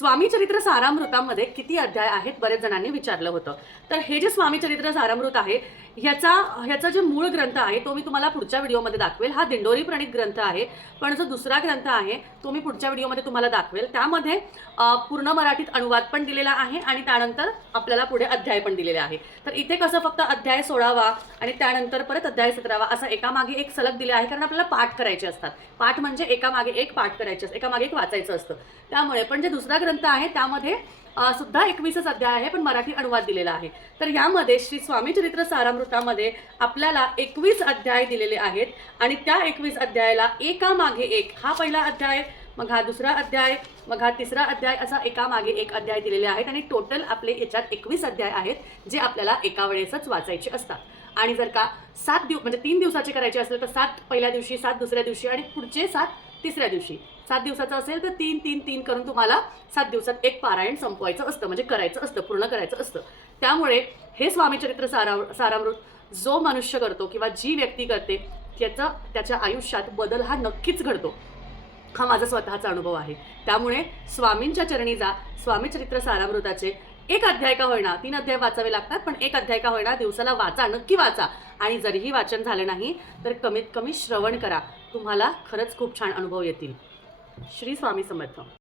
स्वामी चरित्र सारामृतामध्ये किती अध्याय आहेत बरेच जणांनी विचारलं होतं. तर हे जे स्वामीचरित्र सारामृत आहे ह्याचा ह्याचा जे मूळ ग्रंथ आहे तो मी तुम्हाला पुढच्या व्हिडिओमध्ये दाखवेल. हा दिंडोरी प्रणित ग्रंथ आहे पण जो दुसरा ग्रंथ आहे तो मी पुढच्या व्हिडिओमध्ये तुम्हाला दाखवेल. त्यामध्ये पूर्ण मराठीत अनुवाद पण दिलेला आहे आणि त्यानंतर आपल्याला पुढे अध्याय पण दिलेले आहे. तर इथे कसं फक्त अध्याय सोळावा आणि त्यानंतर परत अध्याय सतरावा असा एकामागे एक सलग दिले आहे कारण आपल्याला पाठ करायचे असतात. पाठ म्हणजे एकामागे एक पाठ करायचे असतं एकामागे एक वाचायचं असतं. त्यामुळे पण जे दुसरा ग्रंथ आहे त्यामध्ये सुद्धा एकवीसच अध्याय आहे पण मराठी अनुवाद दिलेला आहे. तर यामध्ये श्री स्वामीचरित्र सारामृतामध्ये आपल्याला एकवीस अध्याय दिलेले आहेत आणि त्या एकवीस अध्यायाला एकामागे एक हा पहिला अध्याय मग हा दुसरा अध्याय मग हा तिसरा अध्याय असा एकामागे एक अध्याय दिलेले आहेत आणि टोटल आपले याच्यात एकवीस अध्याय आहेत जे आपल्याला एका वेळेसच वाचायचे असतात. आणि जर का सात दिव म्हणजे तीन दिवसाचे करायचे असेल तर सात पहिल्या दिवशी सात दुसऱ्या दिवशी आणि पुढचे सात तिसऱ्या दिवशी. सात दिवसाचं असेल तर तीन तीन तीन करून तुम्हाला सात दिवसात एक पारायण संपवायचं असतं म्हणजे करायचं असतं पूर्ण करायचं असतं. त्यामुळे हे स्वामीचरित्र सारा सारामृत जो मनुष्य करतो किंवा जी व्यक्ती करते त्याचं त्याच्या आयुष्यात बदल हा नक्कीच घडतो. हा माझा स्वतःचा अनुभव आहे. त्यामुळे स्वामींच्या चरणी जा स्वामीचरित्र सारामृताचे एक अध्याय का होईना तीन अध्याय वाचावे लागतात पण एक अध्याय का होईना दिवसाला वाचा नक्की वाचा. आणि जरीही वाचन झालं नाही तर कमीत कमी श्रवण करा. तुम्हाला खरंच खूप छान अनुभव येतील. श्री स्वामी समर्थ.